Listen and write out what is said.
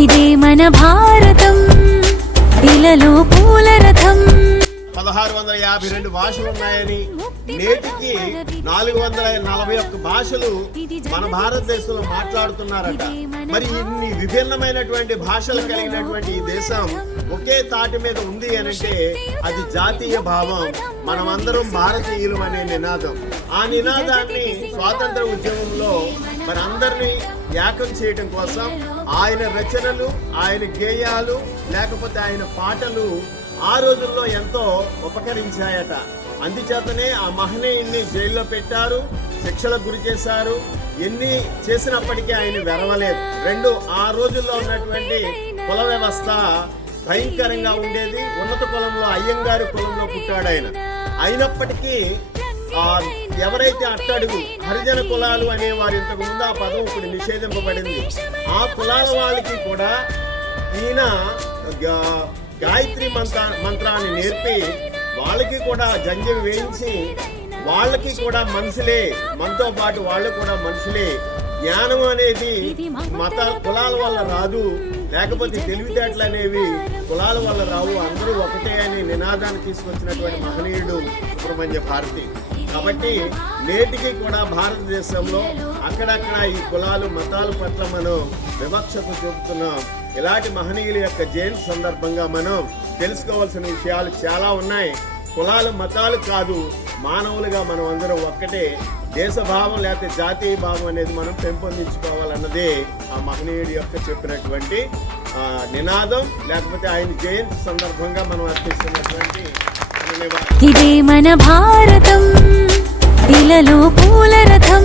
ఇదే మన భారతం. ఇలలో పూల రథం పదహారు వందల యాభై రెండు భాషలు ఉన్నాయని నేటికి నాలుగు వందల నలభై ఒక్క భాషలు మన భారతదేశంలో మాట్లాడుతున్నారట. మరి ఇన్ని విభిన్నమైనటువంటి భాషలు కలిగినటువంటి ఈ దేశం ఒకే తాటి మీద ఉంది అనంటే అది జాతీయ భావం. మనమందరం భారతీయులు అనే నినాదం. ఆ నినాదాన్ని స్వాతంత్ర ఉద్యమంలో మరి అందరినీ ఏకం చేయడం కోసం ఆయన రచనలు ఆయన గేయాలు లేకపోతే ఆయన పాటలు ఆ రోజుల్లో ఎంతో ఉపకరించాయట. అందుచేతనే ఆ మహనీయుణ్ణి జైల్లో పెట్టారు శిక్షలకు గురి చేశారు ఎన్ని చేసినప్పటికీ ఆయన వెరవలేదు. రెండు ఆ రోజుల్లో ఉన్నటువంటి కుల వ్యవస్థ భయంకరంగా ఉండేది. ఉన్నత కులంలో అయ్యంగారి కులంలో పుట్టాడు ఆయన. అయినప్పటికీ ఎవరైతే అట్టడుగు హరిజన కులాలు అనేవారు ఇంతకు ముందు ఆ పదం ఇప్పుడు నిషేధింపబడింది. ఆ కులాల వాళ్ళకి కూడా ఈయన గాయత్రి మంత్ర మంత్రాన్ని నేర్పి వాళ్ళకి కూడా జంజం వేయించి వాళ్ళకి కూడా మనుషులే. మనతో పాటు వాళ్ళు కూడా మనుషులే. జ్ఞానం అనేది మత కులాల వల్ల రాదు. లేకపోతే తెలివితేటలు అనేవి కులాల వల్ల రావు. అందరూ ఒకటే అనే నినాదాన్ని తీసుకొచ్చినటువంటి మహనీయుడు సుబ్రహ్మణ్య భారతి. కాబట్టి నేటికి కూడా భారతదేశంలో అక్కడక్కడ ఈ కులాలు మతాల పట్ల మనం వివక్షత చూపుతున్నాం. ఇలాంటి మహనీయుల యొక్క జయంతి సందర్భంగా మనం తెలుసుకోవాల్సిన విషయాలు చాలా ఉన్నాయి. కులాలు మతాలు కాదు. మానవులుగా మనం అందరం ఒక్కటే. దేశభావం లేకపోతే జాతీయ భావం అనేది మనం పెంపొందించుకోవాలన్నదే ఆ మహనీయుడి యొక్క చెప్పినటువంటి నినాదం. లేకపోతే ఆయన జయంతి సందర్భంగా మనం అర్పిస్తున్నటువంటి ఇదే మన భారతం. ఇలలో పూల రథం.